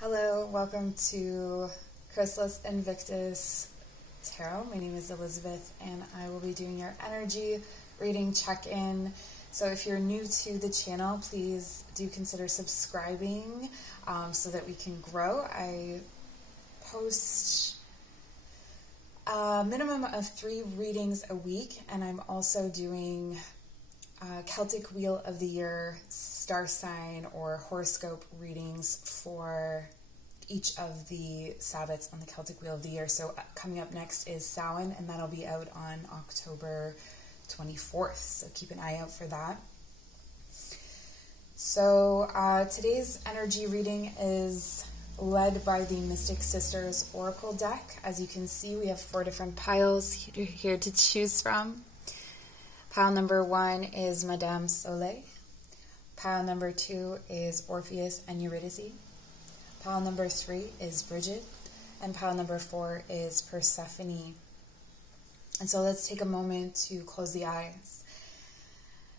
Hello, welcome to Chrysalis Invictus Tarot. My name is Elizabeth and I will be doing your energy reading check-in. So if you're new to the channel, please do consider subscribing so that we can grow. I post a minimum of 3 readings a week, and I'm also doing Celtic Wheel of the Year star sign or horoscope readings for each of the Sabbats on the Celtic Wheel of the Year. So coming up next is Samhain, and that'll be out on October 24th. So keep an eye out for that. So today's energy reading is led by the Mystic Sisters Oracle deck. As you can see, we have 4 different piles here to choose from. Pile number 1 is Madame Soleil. Pile number 2 is Orpheus and Eurydice. Pile number 3 is Brigid. And pile number 4 is Persephone. And so let's take a moment to close the eyes.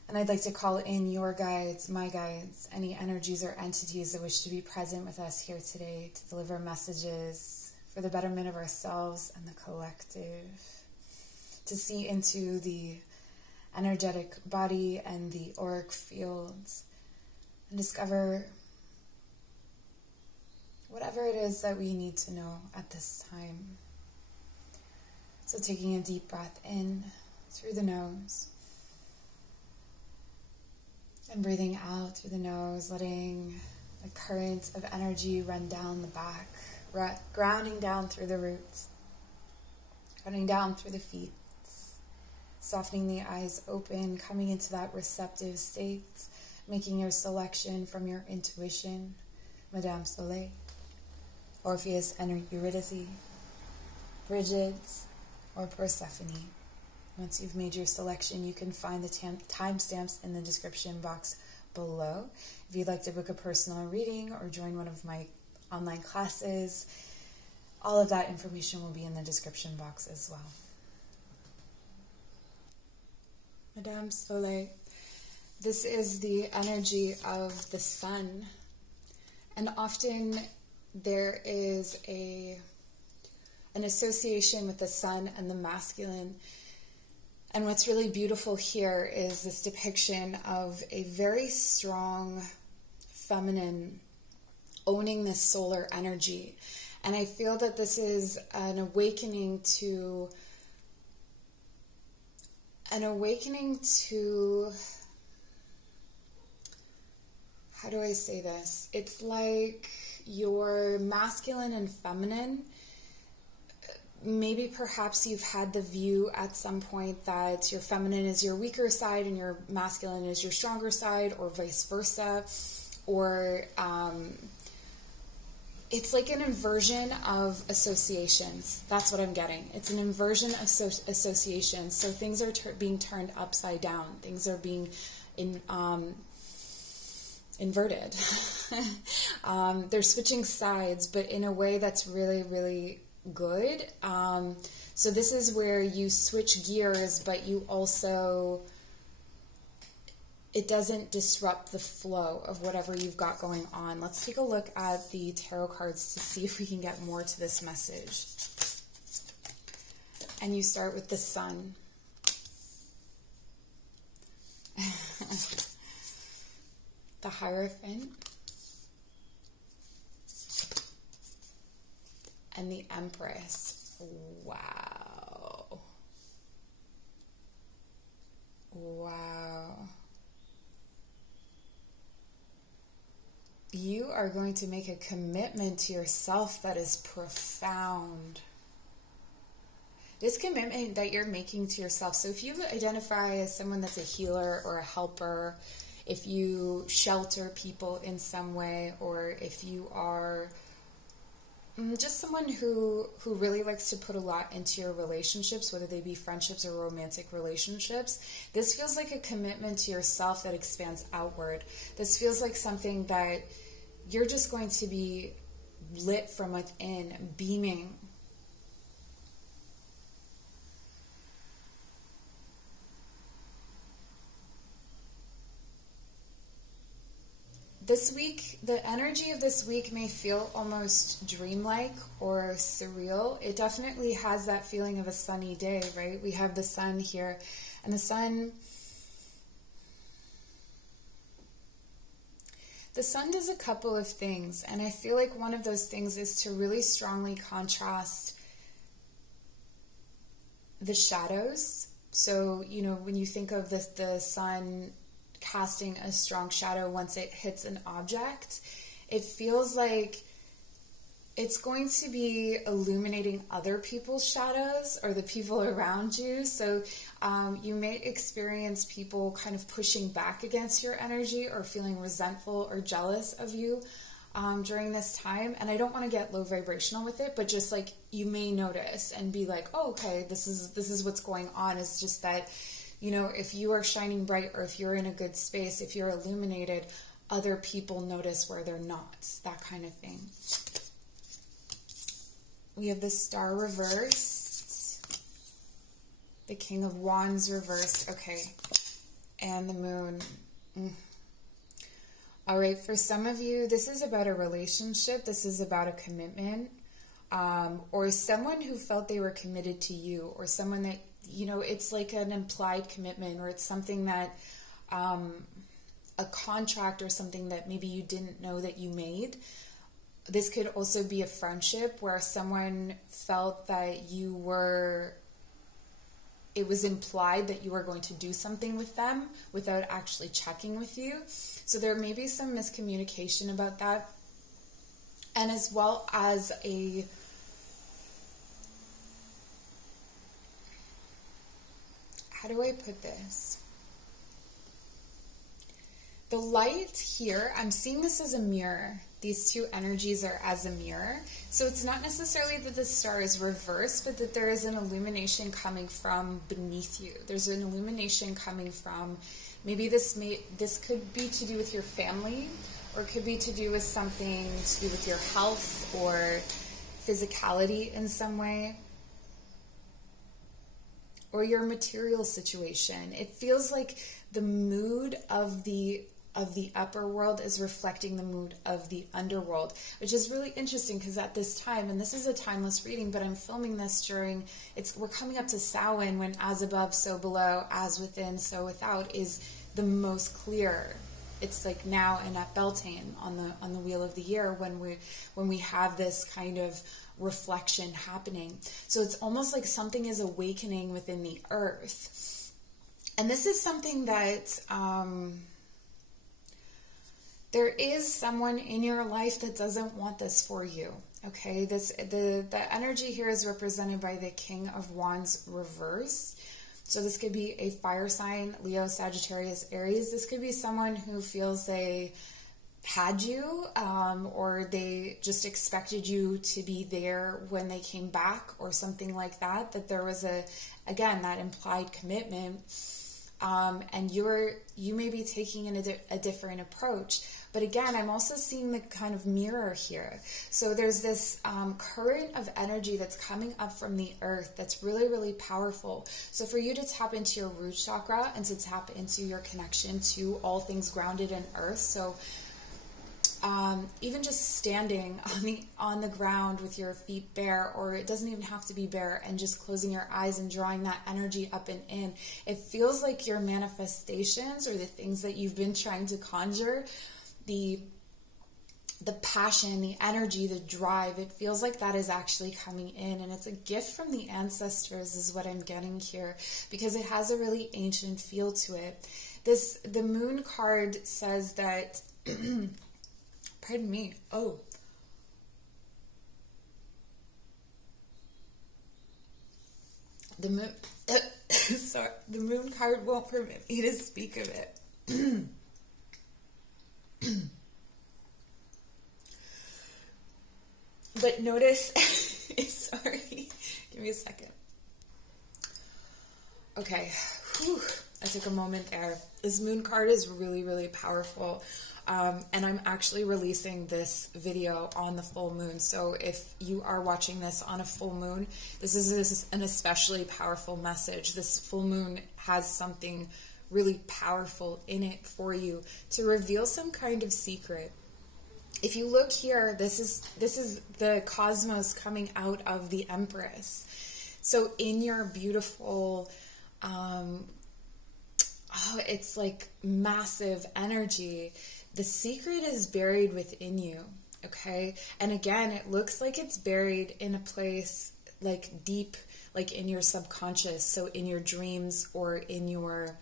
And I'd like to call in your guides, my guides, any energies or entities that wish to be present with us here today to deliver messages for the betterment of ourselves and the collective, to see into the energetic body and the auric fields and discover whatever it is that we need to know at this time. So taking a deep breath in through the nose and breathing out through the nose, letting the current of energy run down the back, grounding down through the roots, running down through the feet, softening the eyes open, coming into that receptive state, making your selection from your intuition, Madame Soleil, Orpheus and Eurydice, Brigid, or Persephone. Once you've made your selection, you can find the timestamps in the description box below. If you'd like to book a personal reading or join one of my online classes, all of that information will be in the description box as well. Madame Soleil, this is the energy of the sun, and often there is an association with the sun and the masculine. And what's really beautiful here is this depiction of a very strong feminine owning this solar energy. And I feel that this is an awakening to how do I say this? It's like your masculine and feminine. Maybe perhaps you've had the view at some point that your feminine is your weaker side and your masculine is your stronger side, or vice versa. Or it's like an inversion of associations. That's what I'm getting. It's an inversion of associations. So things are being turned upside down. Things are being inverted. They're switching sides, but in a way that's really, really good. So this is where you switch gears, but you also, it doesn't disrupt the flow of whatever you've got going on. Let's take a look at the tarot cards to see if we can get more to this message. And you start with the sun. The Hierophant. And the Empress. Wow. Wow. You are going to make a commitment to yourself that is profound. This commitment that you're making to yourself. So if you identify as someone that's a healer or a helper, if you shelter people in some way, or if you are just someone who really likes to put a lot into your relationships, whether they be friendships or romantic relationships, this feels like a commitment to yourself that expands outward. This feels like something that you're just going to be lit from within, beaming. This week, the energy of this week may feel almost dreamlike or surreal. It definitely has that feeling of a sunny day, right? We have the sun here, and the sun does a couple of things, and I feel like one of those things is to really strongly contrast the shadows. So, you know, when you think of the sun casting a strong shadow once it hits an object, it feels like it's going to be illuminating other people's shadows or the people around you. So you may experience people kind of pushing back against your energy or feeling resentful or jealous of you during this time. And I don't want to get low vibrational with it, but just like you may notice and be like, oh, okay, this is what's going on. It's just that, you know, if you are shining bright or if you're in a good space, if you're illuminated, other people notice where they're not, that kind of thing. We have the Star reversed, the King of Wands reversed, okay, and the Moon. All right, for some of you, this is about a relationship, this is about a commitment, or someone who felt they were committed to you, or someone that, you know, it's like an implied commitment, or it's something that, a contract or something that maybe you didn't know that you made. This could also be a friendship where someone felt that it was implied that you were going to do something with them without actually checking with you. So there may be some miscommunication about that. And as well as how do I put this? The light here, I'm seeing this as a mirror. These two energies are as a mirror. So it's not necessarily that the star is reversed, but that there is an illumination coming from beneath you. There's an illumination coming from, maybe this could be to do with your family, or it could be to do with something to do with your health or physicality in some way, or your material situation. It feels like the mood of the upper world is reflecting the mood of the underworld, which is really interesting because at this time, and this is a timeless reading, but I'm filming this during, we're coming up to Samhain, when as above, so below, as within, so without is the most clear. It's like now and at Beltane on the wheel of the year when we have this kind of reflection happening. So it's almost like something is awakening within the earth. And this is something that there is someone in your life that doesn't want this for you. Okay, the energy here is represented by the King of Wands reverse. So this could be a fire sign, Leo, Sagittarius, Aries. This could be someone who feels they had you, or they just expected you to be there when they came back, or something like that. That there was again, that implied commitment. And you may be taking a different approach. But again, I'm also seeing the kind of mirror here. So there's this current of energy that's coming up from the earth that's really, really powerful. So for you to tap into your root chakra and to tap into your connection to all things grounded in earth. So even just standing on the ground with your feet bare, or it doesn't even have to be bare, and just closing your eyes and drawing that energy up and in, it feels like your manifestations, or the things that you've been trying to conjure, the passion, the energy, the drive, it feels like that is actually coming in, and it's a gift from the ancestors is what I'm getting here, because it has a really ancient feel to it. The Moon card says that pardon me. Oh. The moon, sorry, the Moon card won't permit me to speak of it. But notice, sorry, give me a second. Okay, whew, I took a moment there. This Moon card is really, really powerful. And I'm actually releasing this video on the full moon. So if you are watching this on a full moon, this is an especially powerful message. This full moon has something really powerful in it for you to reveal some kind of secret. If you look here, this is the cosmos coming out of the Empress. So in your beautiful, it's like massive energy, the secret is buried within you, okay? And again, it looks like it's buried in a place like deep, like in your subconscious, so in your dreams or in your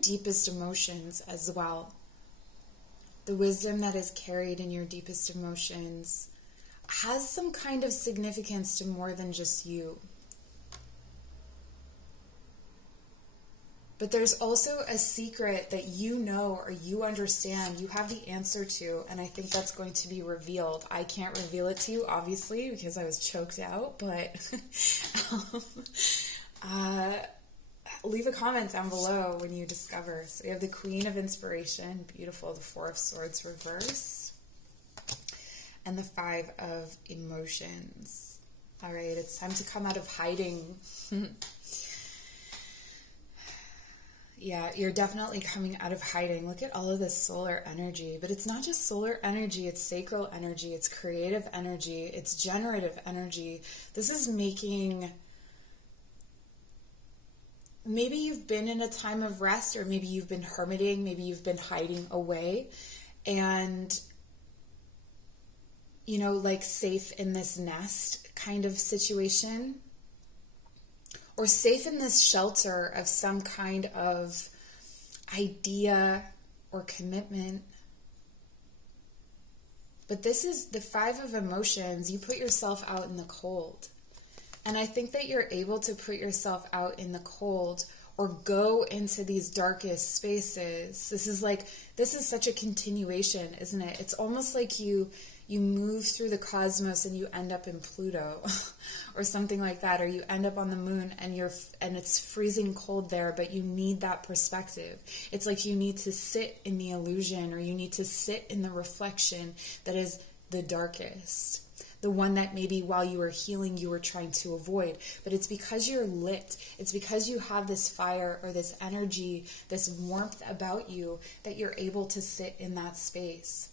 deepest emotions as well. The wisdom that is carried in your deepest emotions has some kind of significance to more than just you. But there's also a secret that you know or you understand, you have the answer to, and I think that's going to be revealed. I can't reveal it to you, obviously, because I was choked out, but leave a comment down below when you discover. So we have the Queen of Inspiration, beautiful, the Four of Swords reverse, and the Five of Emotions. All right, it's time to come out of hiding. Yeah, you're definitely coming out of hiding. Look at all of this solar energy. But it's not just solar energy, it's sacral energy, it's creative energy, it's generative energy. This is making... Maybe you've been in a time of rest, or maybe you've been hermiting, maybe you've been hiding away. And, you know, like safe in this nest kind of situation. Or safe in this shelter of some kind of idea or commitment. But this is the Five of Emotions. You put yourself out in the cold. And I think that you're able to put yourself out in the cold or go into these darkest spaces. This is such a continuation, isn't it? It's almost like you move through the cosmos and you end up in Pluto or something like that, or you end up on the moon and it's freezing cold there, but you need that perspective. It's like you need to sit in the illusion, or you need to sit in the reflection that is the darkest. The one that maybe while you were healing, you were trying to avoid. But it's because you're lit. It's because you have this fire or this energy, this warmth about you, that you're able to sit in that space.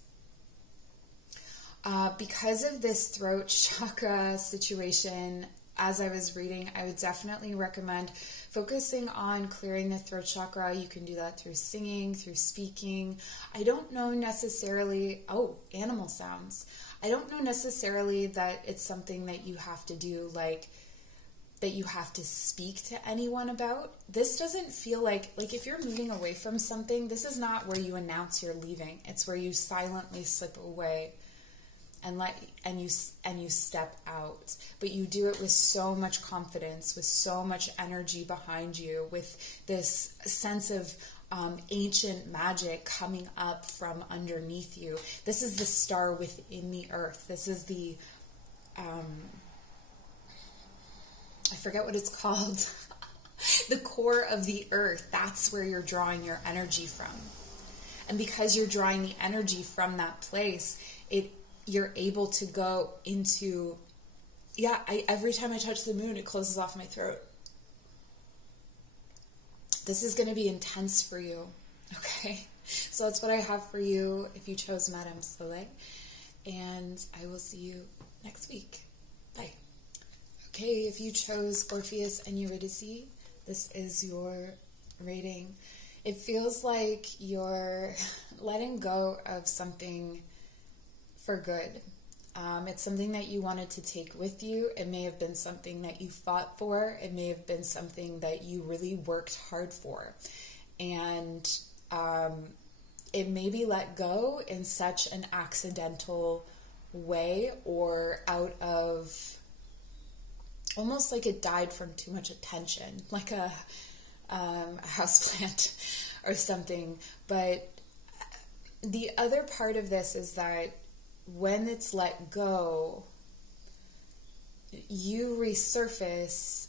Because of this throat chakra situation, as I was reading, I would definitely recommend focusing on clearing the throat chakra. You can do that through singing, through speaking. I don't know necessarily... Oh, animal sounds. I don't know necessarily that it's something that you have to do, like, that you have to speak to anyone about. This doesn't feel like if you're moving away from something, this is not where you announce you're leaving. It's where you silently slip away and you step out. But you do it with so much confidence, with so much energy behind you, with this sense of ancient magic coming up from underneath you. This is the star within the earth. This is the I forget what it's called. The core of the earth. That's where you're drawing your energy from. And because you're drawing the energy from that place, you're able to go into... Yeah, every time I touch the moon, it closes off my throat. This is going to be intense for you, okay? So that's what I have for you if you chose Madame Soleil. And I will see you next week. Bye. Okay, if you chose Orpheus and Eurydice, this is your reading. It feels like you're letting go of something for good. It's something that you wanted to take with you. It may have been something that you fought for. It may have been something that you really worked hard for. And it may be let go in such an accidental way, or out of almost like it died from too much attention, like a houseplant or something. But the other part of this is that when it's let go, you resurface.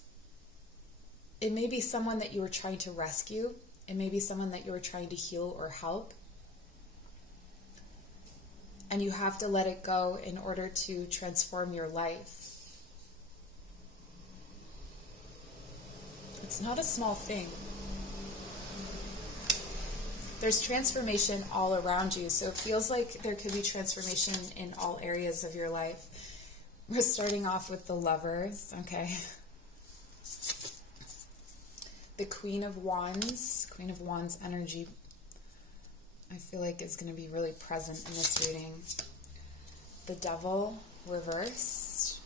It may be someone that you were trying to rescue. It may be someone that you were trying to heal or help. And you have to let it go in order to transform your life. It's not a small thing. There's transformation all around you. So it feels like there could be transformation in all areas of your life. We're starting off with the Lovers, okay? The Queen of Wands energy, I feel like is going to be really present in this reading. The Devil reversed.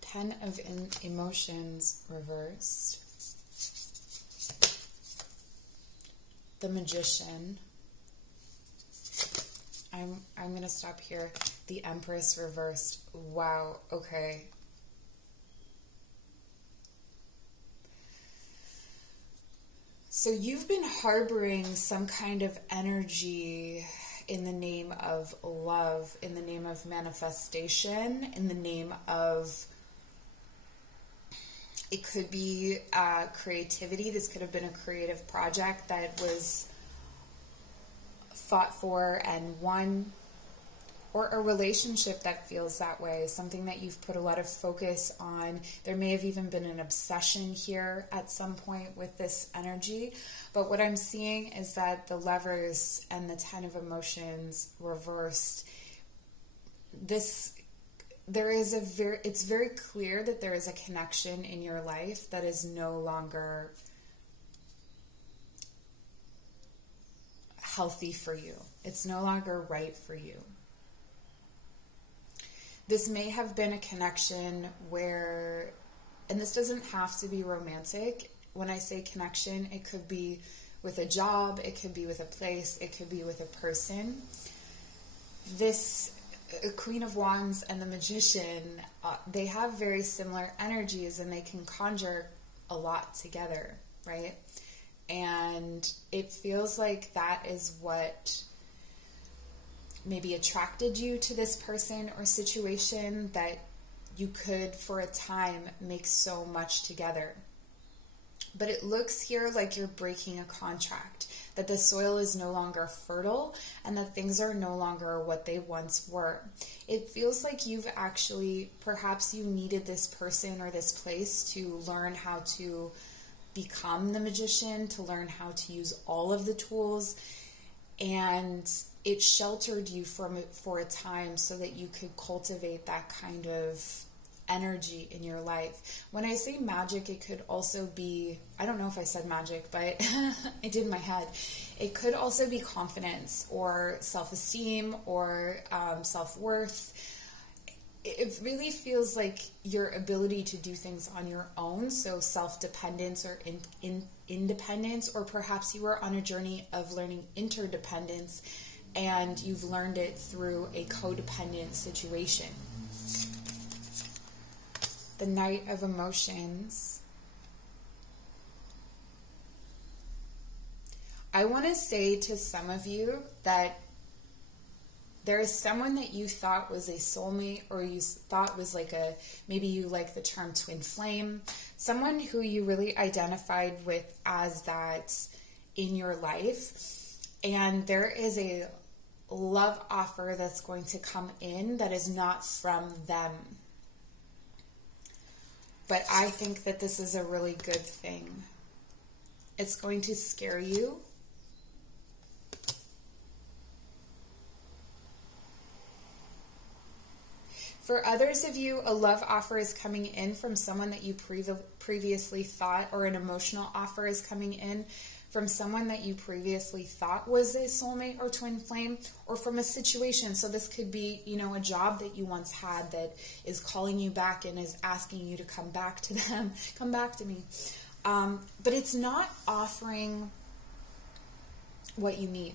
10 of Emotions reversed. The Magician. I'm going to stop here. The Empress reversed. Wow, okay. So you've been harboring some kind of energy in the name of love, in the name of manifestation, in the name of, it could be creativity. This could have been a creative project that was fought for and won, or a relationship that feels that way, something that you've put a lot of focus on. There may have even been an obsession here at some point with this energy. But what I'm seeing is that the Lovers and the 10 of Emotions reversed. It's very clear that there is a connection in your life that is no longer healthy for you. It's no longer right for you. This may have been a connection where, and this doesn't have to be romantic. When I say connection, it could be with a job, it could be with a place, it could be with a person. This Queen of Wands and the Magician, they have very similar energies and they can conjure a lot together, right? And it feels like that is what maybe attracted you to this person or situation, that you could for a time make so much together. But it looks here like you're breaking a contract, that the soil is no longer fertile and that things are no longer what they once were. It feels like you've actually, perhaps you needed this person or this place to learn how to become the Magician, to learn how to use all of the tools, and it sheltered you from it for a time so that you could cultivate that kind of energy in your life. When I say magic, it could also be, I don't know if I said magic, but I did in my head. It could also be confidence or self-esteem or self-worth. It really feels like your ability to do things on your own, so self-dependence or independence, or perhaps you are on a journey of learning interdependence and you've learned it through a codependent situation. The Knight of Emotions. I want to say to some of you that there is someone that you thought was a soulmate, or you thought was like a, maybe you like the term twin flame, someone who you really identified with as that in your life. And there is a love offer that's going to come in that is not from them. But I think that this is a really good thing. It's going to scare you. For others of you, a love offer is coming in from someone that you previously thought, or an emotional offer is coming in from someone that you previously thought was a soulmate or twin flame, or from a situation. So this could be, you know, a job that you once had that is calling you back and is asking you to come back to them, come back to me. But it's not offering what you need.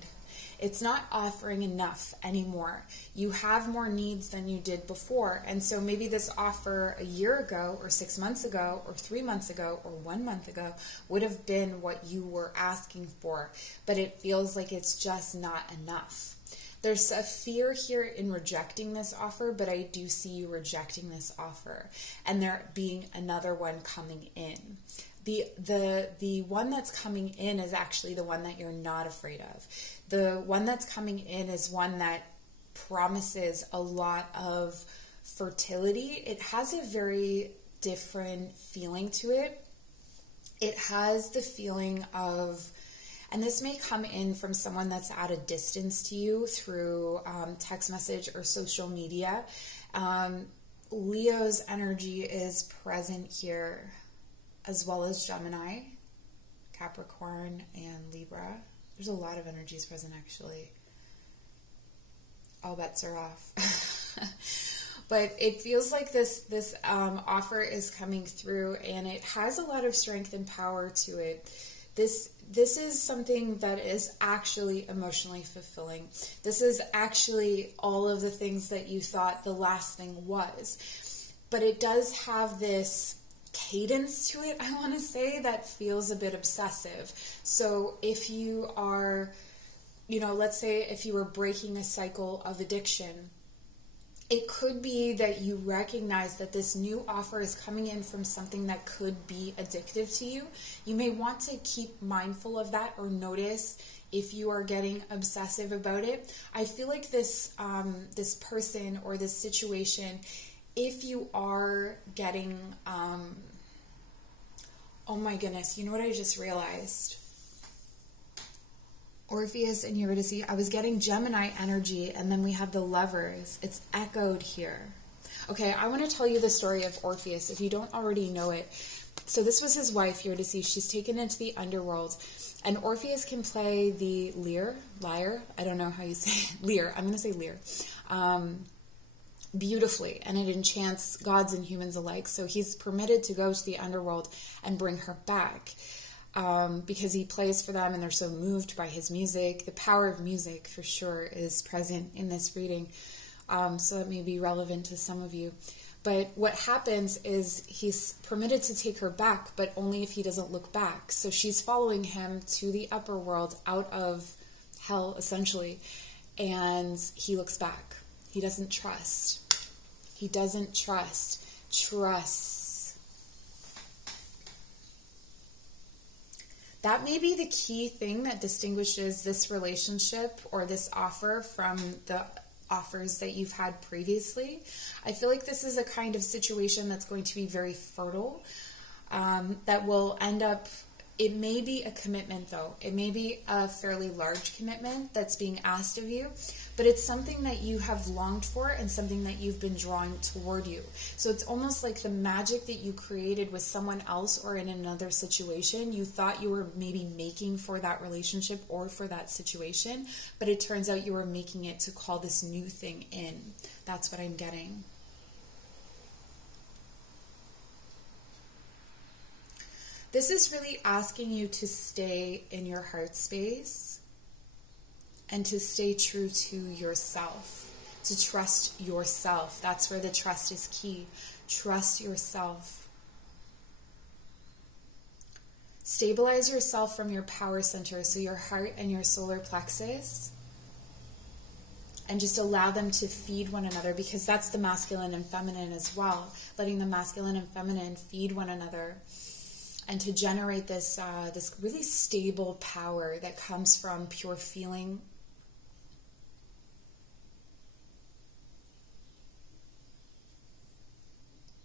It's not offering enough anymore. You have more needs than you did before. And so maybe this offer a year ago, or 6 months ago, or 3 months ago, or 1 month ago would have been what you were asking for. But it feels like it's just not enough. There's a fear here in rejecting this offer, but I do see you rejecting this offer, and there being another one coming in. The one that's coming in is actually the one that you're not afraid of. The one that's coming in is one that promises a lot of fertility. It has a very different feeling to it. it has the feeling of, and this may come in from someone that's at a distance to you through text message or social media. Leo's energy is present here, as well as Gemini, Capricorn, and Libra. There's a lot of energies present, actually. All bets are off. But it feels like this offer is coming through, and it has a lot of strength and power to it. This is something that is actually emotionally fulfilling. This is actually all of the things that you thought the last thing was. But it does have this cadence to it, I want to say, that feels a bit obsessive. So if you are, let's say if you were breaking a cycle of addiction, it could be that you recognize that this new offer is coming in from something that could be addictive to you. You may want to keep mindful of that, or notice if you are getting obsessive about it. I feel like this person or this situation, if you are getting, oh my goodness, you know what I just realized? Orpheus and Eurydice, I was getting Gemini energy, and then we have the Lovers. It's echoed here. Okay, I want to tell you the story of Orpheus, if you don't already know it. So this was his wife, Eurydice. She's taken into the underworld, and Orpheus can play the lyre, I don't know how you say it, lyre, I'm going to say lyre, beautifully, and it enchants gods and humans alike. So he's permitted to go to the underworld and bring her back. Because he plays for them and they're so moved by his music. The power of music, for sure, is present in this reading. So that may be relevant to some of you. But what happens is he's permitted to take her back, but only if he doesn't look back. So she's following him to the upper world, out of hell, essentially. And he looks back. He doesn't trust. He doesn't trust. Trust. That may be the key thing that distinguishes this relationship or this offer from the offers that you've had previously. I feel like this is a kind of situation that's going to be very fertile, that will end up, it may be a commitment though. It may be a fairly large commitment that's being asked of you, but it's something that you have longed for and something that you've been drawing toward you. So it's almost like the magic that you created with someone else or in another situation. You thought you were maybe making for that relationship or for that situation, but it turns out you were making it to call this new thing in. That's what I'm getting. This is really asking you to stay in your heart space and to stay true to yourself, to trust yourself. That's where the trust is key. Trust yourself. Stabilize yourself from your power center, so your heart and your solar plexus, and just allow them to feed one another, because that's the masculine and feminine as well. Letting the masculine and feminine feed one another, and to generate this this really stable power that comes from pure feeling.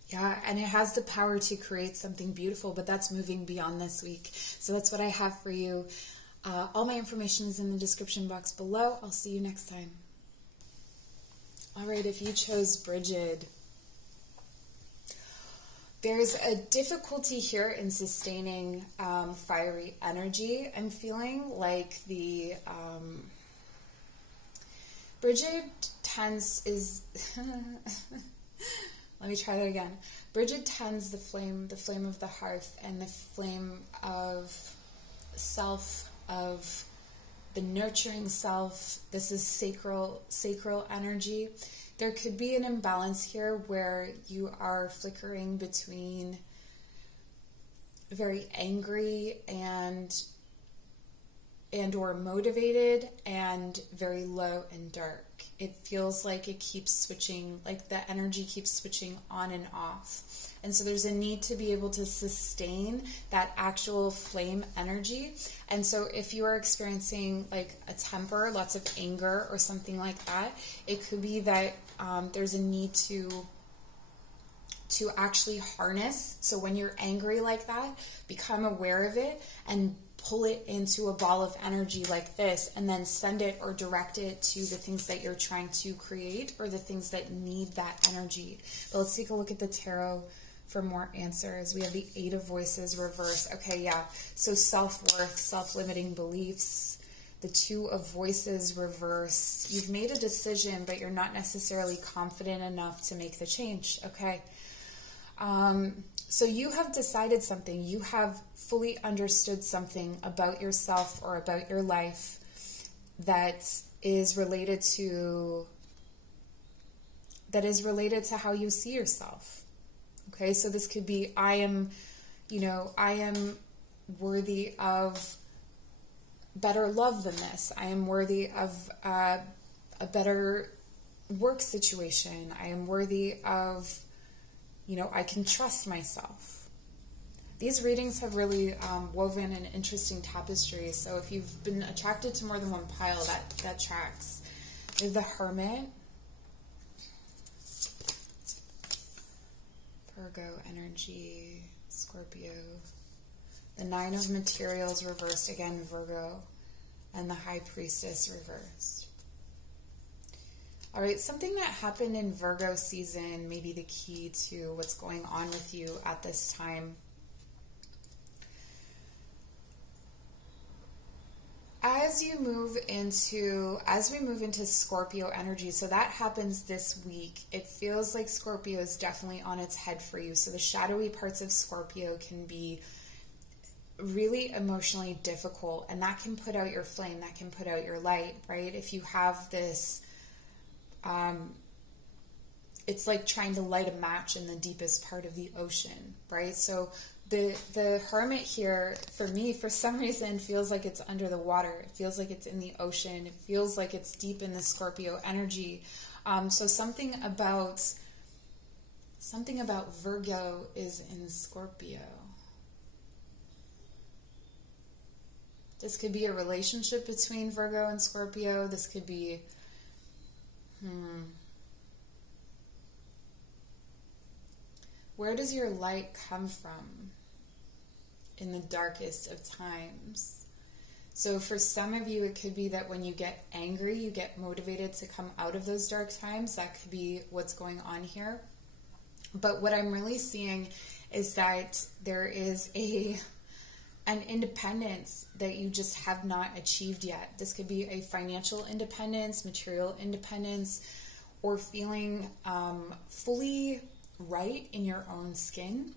Yeah, and it has the power to create something beautiful, but that's moving beyond this week. So that's what I have for you. All my information is in the description box below. I'll see you next time. All right, if you chose Brigid, there's a difficulty here in sustaining fiery energy. I'm feeling like the Brigid is let me try that again. Brigid tends the flame of the hearth, and the flame of self, of the nurturing self. This is sacral energy. There could be an imbalance here where you are flickering between very angry and or motivated, and very low and dark. It feels like it keeps switching, like the energy keeps switching on and off. And so there's a need to be able to sustain that actual flame energy. And so if you are experiencing like a temper, lots of anger or something like that, it could be that there's a need to to actually harness. So when you're angry like that, become aware of it and pull it into a ball of energy like this, and then send it or direct it to the things that you're trying to create or the things that need that energy. But let's take a look at the tarot for more answers. We have the Eight of Voices reversed. Okay, yeah. So self-worth, self-limiting beliefs. The Two of Voices reversed. You've made a decision, but you're not necessarily confident enough to make the change. Okay. So you have decided something. You have fully understood something about yourself or about your life that is related to how you see yourself. Okay, so this could be, I am worthy of better love than this. I am worthy of a better work situation. I am worthy of, I can trust myself. These readings have really woven an interesting tapestry. So if you've been attracted to more than one pile, that tracks. There's the Hermit. Virgo energy, Scorpio. The Nine of Materials reversed, again, Virgo. And the High Priestess reversed. All right, something that happened in Virgo season may be the key to what's going on with you at this time. As we move into Scorpio energy, so that happens this week, it feels like Scorpio is definitely on its head for you. So the shadowy parts of Scorpio can be really emotionally difficult, and that can put out your flame, that can put out your light, right? If you have this, it's like trying to light a match in the deepest part of the ocean, right? So the Hermit here, for me, for some reason, feels like it's under the water. It feels like it's in the ocean. It feels like it's deep in the Scorpio energy. So something about Virgo is in Scorpio. This could be a relationship between Virgo and Scorpio. This could be, where does your light come from in the darkest of times? So for some of you, it could be that when you get angry, you get motivated to come out of those dark times. That could be what's going on here. But what I'm really seeing is that there is an independence that you just have not achieved yet. This could be a financial independence, material independence, or feeling fully right in your own skin.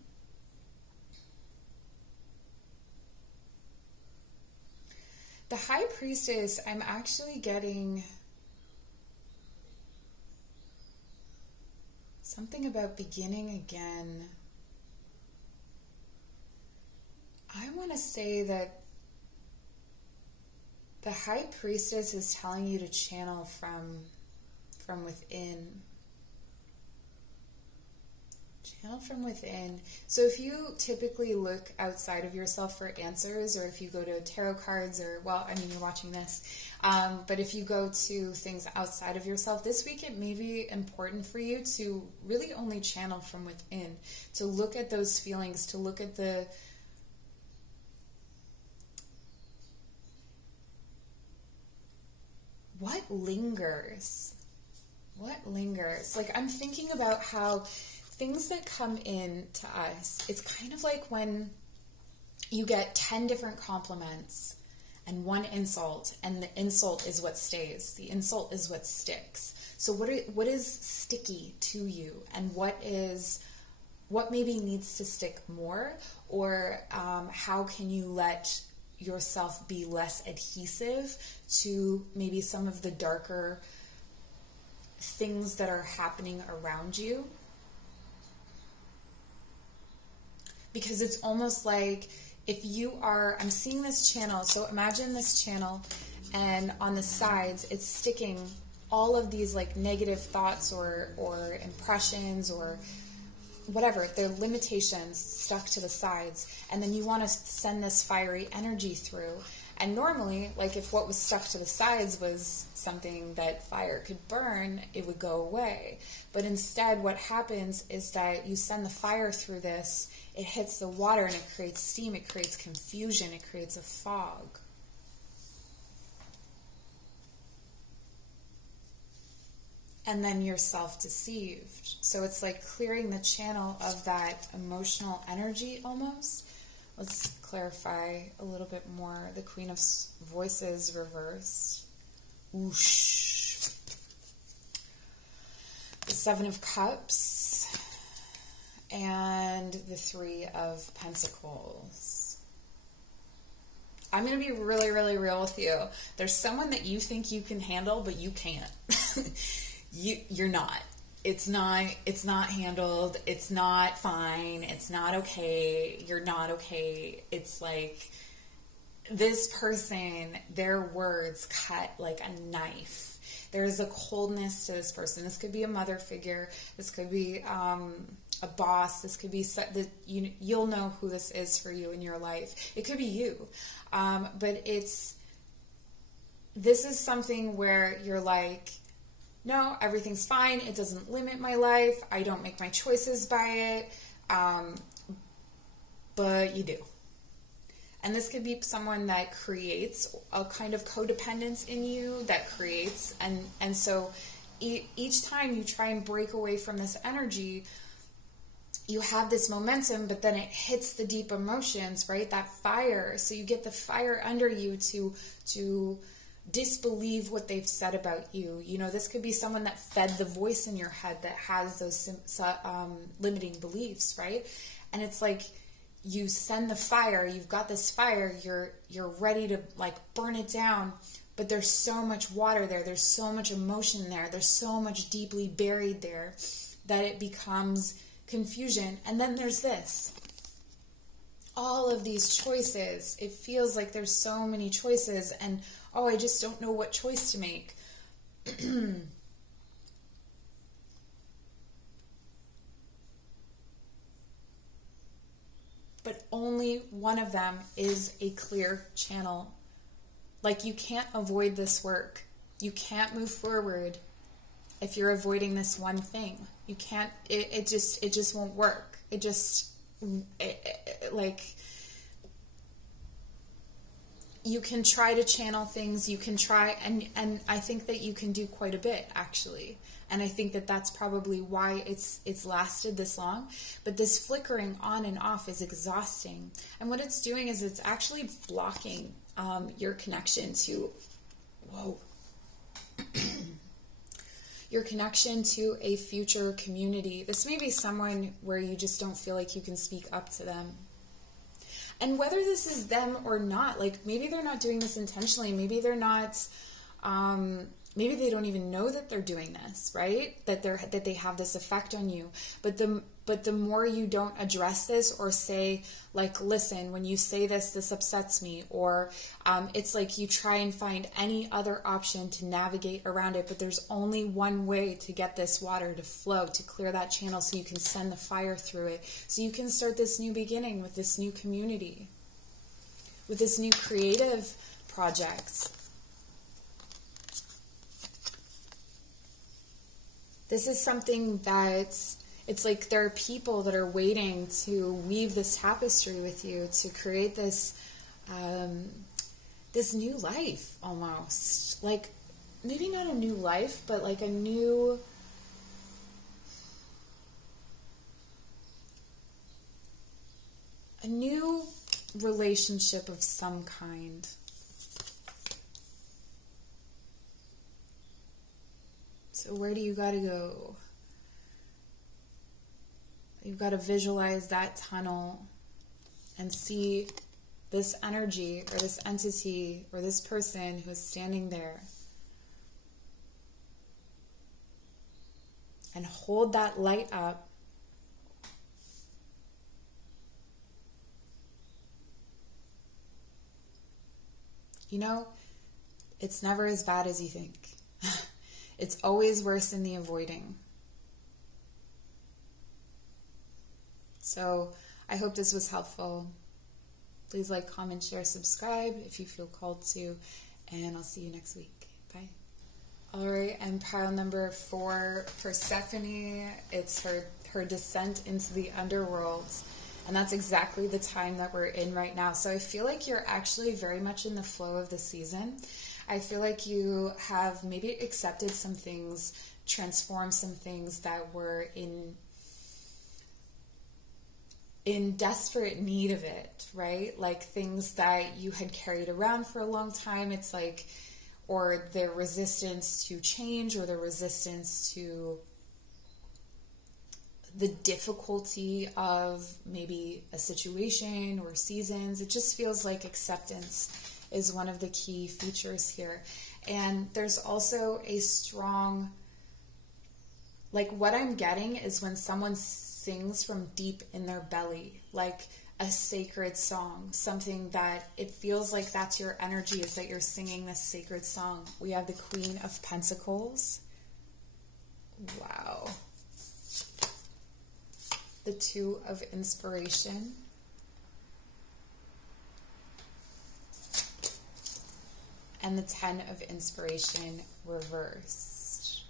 The High Priestess, I'm actually getting something about beginning again. I want to say that the High Priestess is telling you to channel from within. Channel from within. So if you typically look outside of yourself for answers, or if you go to tarot cards, or, well, I mean, you're watching this, but if you go to things outside of yourself, this week it may be important for you to really only channel from within, to look at those feelings, to look at what lingers. What lingers? Like, I'm thinking about how things that come in to us, it's kind of like when you get 10 different compliments and one insult, and the insult is what stays. The insult is what sticks. So what is sticky to you, and what maybe needs to stick more, or how can you let yourself be less adhesive to maybe some of the darker things that are happening around you? Because it's almost like if you are, I'm seeing this channel, so imagine this channel, and on the sides it's sticking all of these like negative thoughts or impressions or whatever, they're limitations stuck to the sides, and then you want to send this fiery energy through, And normally, like if what was stuck to the sides was something that fire could burn, it would go away. But instead, what happens is that you send the fire through this, it hits the water and it creates steam, it creates confusion, it creates a fog. And then you're self-deceived. So it's like clearing the channel of that emotional energy almost. Let's clarify a little bit more. The Queen of Voices reversed. Whoosh. The Seven of Cups. And the Three of Pentacles. I'm going to be really, really real with you. There's someone that you think you can handle, but you can't. You're not. It's not handled. It's not fine. It's not okay. You're not okay. It's like this person, their words cut like a knife. There's a coldness to this person. This could be a mother figure. This could be a boss. This could be you'll know who this is for you in your life. It could be you, but this is something where you're like, no, everything's fine. It doesn't limit my life. I don't make my choices by it. But you do. And this could be someone that creates a kind of codependence in you, that creates, and so each time you try and break away from this energy, you have this momentum, but then it hits the deep emotions, right? That fire. So you get the fire under you to disbelieve what they've said about you. You know, this could be someone that fed the voice in your head that has those limiting beliefs, right? And it's like you send the fire, you've got this fire, you're ready to like burn it down, but there's so much water there, there's so much emotion there, there's so much deeply buried there that it becomes confusion. And then there's this. All of these choices, it feels like there's so many choices, and oh, I just don't know what choice to make. But only one of them is a clear channel. Like, you can't avoid this work. You can't move forward if you're avoiding this one thing. You can't, it just won't work. Like, you can try to channel things, you can try, and I think that you can do quite a bit, actually. And I think that that's probably why it's lasted this long. But this flickering on and off is exhausting. And what it's doing is it's actually blocking your connection to, your connection to a future community. This may be someone where you just don't feel like you can speak up to them. And whether this is them or not, like maybe they're not doing this intentionally, maybe they're not, maybe they don't even know that they're doing this, right? That they have this effect on you. But the more you don't address this or say, like, listen, when you say this upsets me, or it's like you try and find any other option to navigate around it, but there's only one way to get this water to flow, to clear that channel so you can send the fire through it, so you can start this new beginning with this new community, with this new creative project. This is something that, it's like there are people that are waiting to weave this tapestry with you to create this this new life almost. Like, maybe not a new life, but like a new relationship of some kind. So where do you got to go? You've got to visualize that tunnel and see this energy or this entity or this person who is standing there. And hold that light up. You know, it's never as bad as you think. It's always worse than the avoiding. So I hope this was helpful. Please like, comment, share, subscribe if you feel called to, and I'll see you next week. Bye. All right, and pile number 4, Persephone. It's her descent into the underworld. And that's exactly the time that we're in right now. So I feel like you're actually very much in the flow of the season. I feel like you have maybe accepted some things, transformed some things that were in desperate need of it, right? Like things that you had carried around for a long time. It's like, or the resistance to change, or the resistance to the difficulty of maybe a situation or seasons. It just feels like acceptance is one of the key features here. And there's also a strong, like what I'm getting is when someone sings from deep in their belly, like a sacred song, something that it feels like that's your energy, is that you're singing this sacred song. We have the Queen of Pentacles. Wow. The 2 of Inspiration. And the 10 of Inspiration reversed.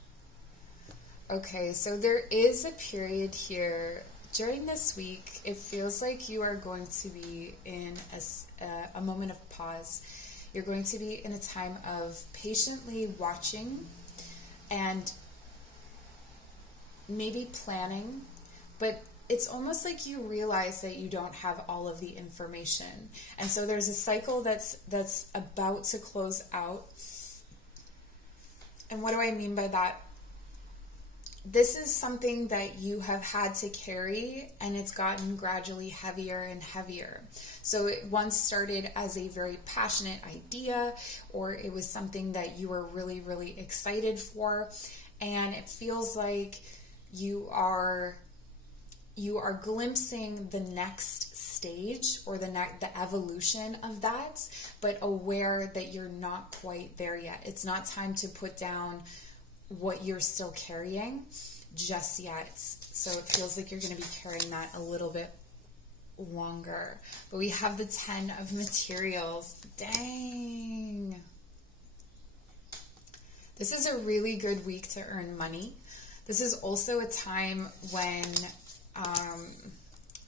Okay, so there is a period here during this week. It feels like you are going to be in a moment of pause. You're going to be in a time of patiently watching and maybe planning, but it's almost like you realize that you don't have all of the information. And so there's a cycle that's about to close out. And what do I mean by that? This is something that you have had to carry, and it's gotten gradually heavier and heavier. So it once started as a very passionate idea, or it was something that you were really, really excited for. And it feels like you are glimpsing the next stage, or the evolution of that, but aware that you're not quite there yet. It's not time to put down what you're still carrying just yet. So it feels like you're going to be carrying that a little bit longer. But we have the 10 of Materials. Dang. This is a really good week to earn money. This is also a time when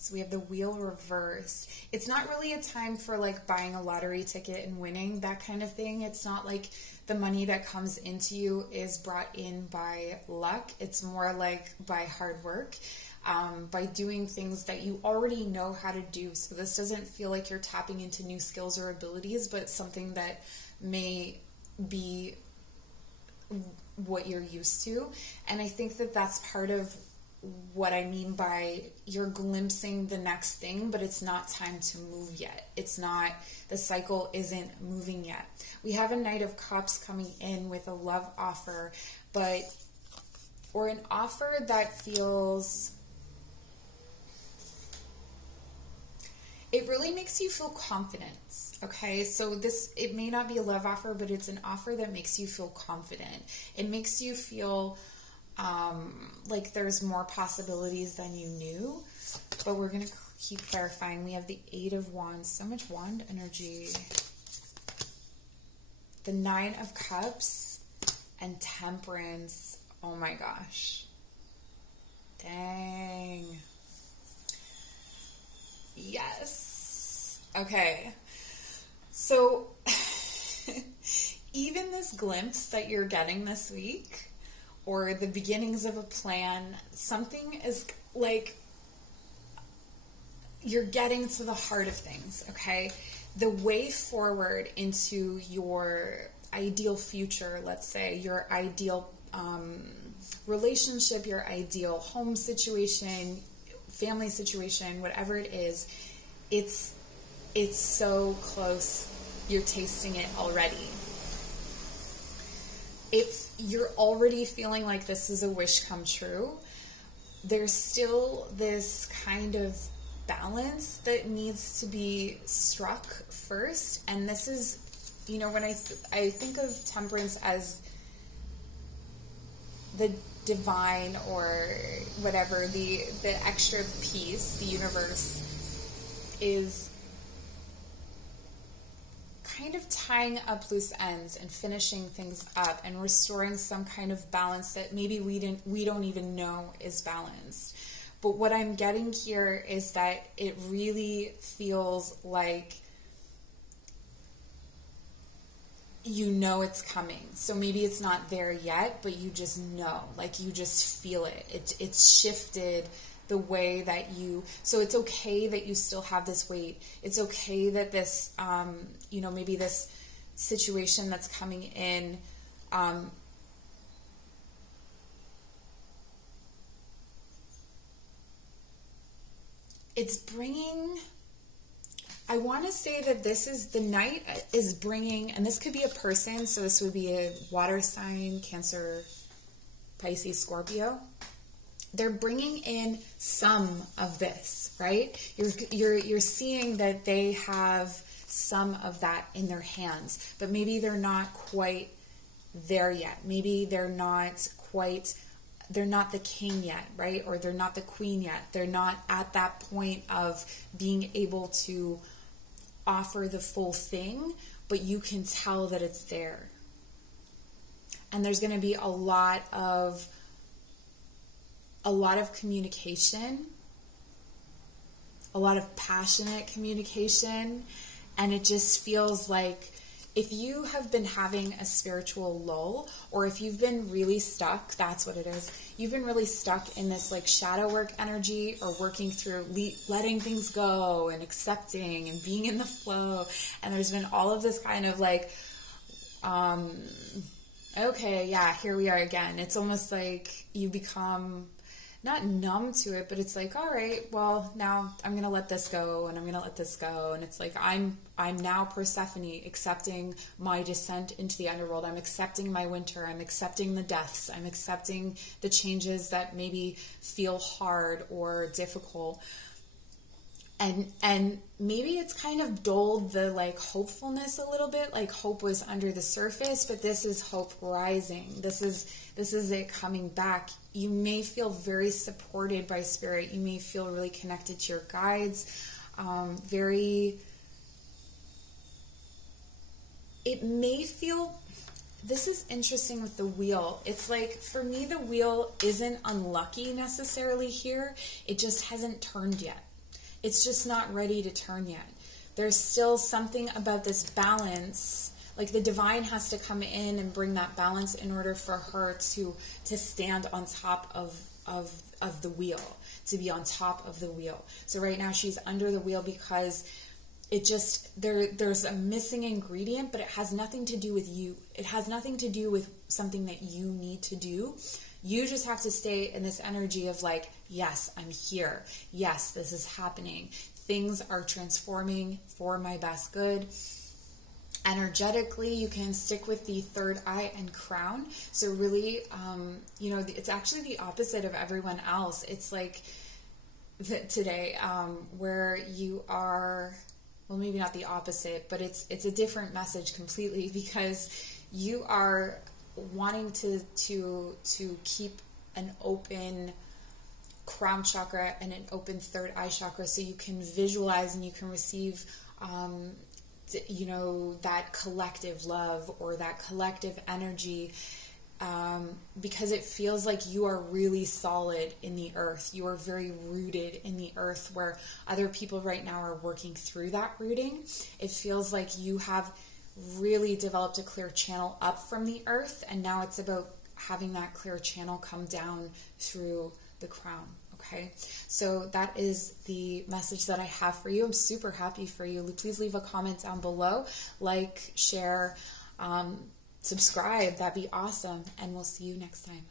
so we have the Wheel reversed. It's not really a time for like buying a lottery ticket and winning, that kind of thing. It's not like the money that comes into you is brought in by luck. It's more like by hard work, by doing things that you already know how to do. So this doesn't feel like you're tapping into new skills or abilities, but something that may be what you're used to. And I think that that's part of what I mean by you're glimpsing the next thing, but it's not time to move yet. It's not, the cycle isn't moving yet. We have a Knight of Cups coming in with a love offer, or an offer that feels, it really makes you feel confident. Okay, so it may not be a love offer, but it's an offer that makes you feel confident. It makes you feel like there's more possibilities than you knew, but we're going to keep clarifying. We have the 8 of Wands, so much wand energy, the 9 of Cups, and Temperance. Oh my gosh. Dang. Yes. Okay. So even this glimpse that you're getting this week, or the beginnings of a plan, something is like, you're getting to the heart of things, okay? The way forward into your ideal future, let's say, your ideal relationship, your ideal home situation, family situation, whatever it is, it's so close. You're tasting it already. If you're already feeling like this is a wish come true, there's still this kind of balance that needs to be struck first. And this is, you know, when I think of Temperance as the divine, or whatever, the extra piece, the universe is kind of tying up loose ends and finishing things up and restoring some kind of balance that maybe we don't even know is balanced. But what I'm getting here is that it really feels like you know it's coming. So maybe it's not there yet, but you just know, like you just feel it. It's shifted the way that you, so it's okay that you still have this weight. It's okay that this, you know, maybe this situation that's coming in, it's bringing, I want to say that this is, the Knight is bringing, and this could be a person, so this would be a water sign, Cancer, Pisces, Scorpio. They're bringing in some of this, right? You're seeing that they have some of that in their hands, but maybe they're not quite there yet. Maybe they're not quite, they're not the king yet, right? Or they're not the queen yet. They're not at that point of being able to offer the full thing, but you can tell that it's there. And there's going to be a lot of communication, a lot of passionate communication, and it just feels like if you have been having a spiritual lull, or if you've been really stuck, that's what it is. You've been really stuck in this like shadow work energy, or working through letting things go and accepting and being in the flow. And there's been all of this kind of like, okay, yeah, here we are again. It's almost like you become not numb to it, but it's like, all right, well, now I'm going to let this go, and I'm going to let this go. And it's like, I'm now Persephone, accepting my descent into the underworld. I'm accepting my winter. I'm accepting the deaths. I'm accepting the changes that maybe feel hard or difficult. And maybe it's kind of dulled the like hopefulness a little bit, like hope was under the surface, but this is hope rising. This is it coming back. You may feel very supported by spirit. You may feel really connected to your guides. It may feel, this is interesting with the wheel. It's like, for me, the wheel isn't unlucky necessarily here. It just hasn't turned yet. It's just not ready to turn yet. There's still something about this balance, like the divine has to come in and bring that balance in order for her to stand on top of the wheel, to be on top of the wheel. So right now she's under the wheel because it just, there's a missing ingredient, but it has nothing to do with you. It has nothing to do with something that you need to do. You just have to stay in this energy of like, yes, I'm here. Yes, this is happening. Things are transforming for my best good. Energetically, you can stick with the third eye and crown. So really, you know, it's actually the opposite of everyone else. It's like today, where you are, well, maybe not the opposite, but it's a different message completely, because you are wanting to keep an open crown chakra and an open third eye chakra, so you can visualize and you can receive, you know, that collective love or that collective energy, because it feels like you are really solid in the earth. You are very rooted in the earth, where other people right now are working through that rooting. It feels like you have really developed a clear channel up from the earth, and now it's about having that clear channel come down through the crown. Okay, so that is the message that I have for you. I'm super happy for you. Please leave a comment down below, like, share, subscribe. That'd be awesome, and we'll see you next time.